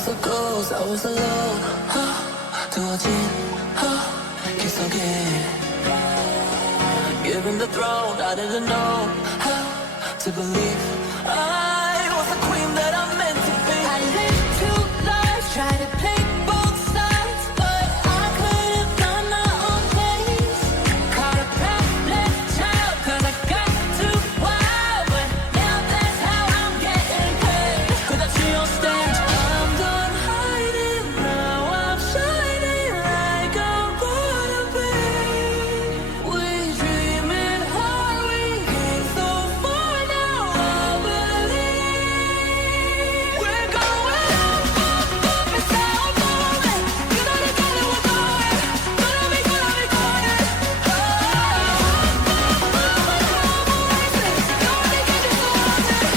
was a ghost, I was alone. 두어진 길 속에 given the throne, I didn't know how to believe I was the queen that I'm meant to be. I lived two lives, try to play both sides, but I could have gone my own pace. Caught a path, left child, cause I got too wild, but now that's how I'm getting paid. Cause I see on stage, I'm done hiding, now I'm shining like I'm gonna be. We dreaming hard, we came so far, now I believe we're going up, up, up, it's how I'm going. You know they tell me we're going, gonna be going. Oh, up, up, up, up, up, I'm always it. You only get it so often,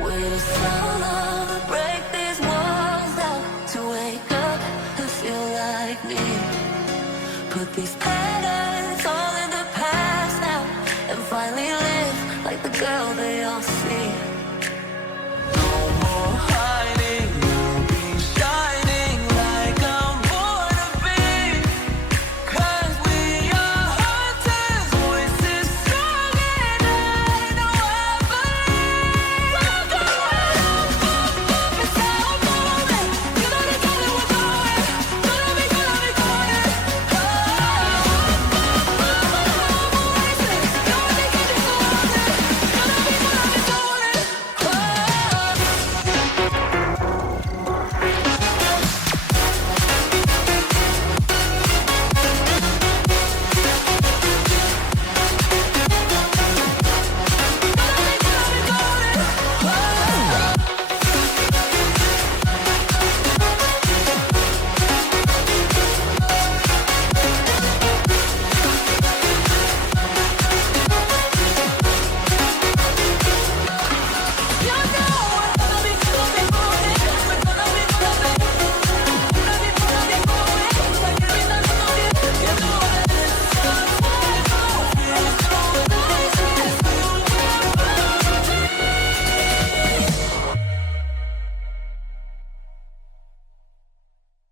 with a song to break these walls down, to wake up and feel like me. Put these patterns all in the past now, and finally live like the girl they all see. No more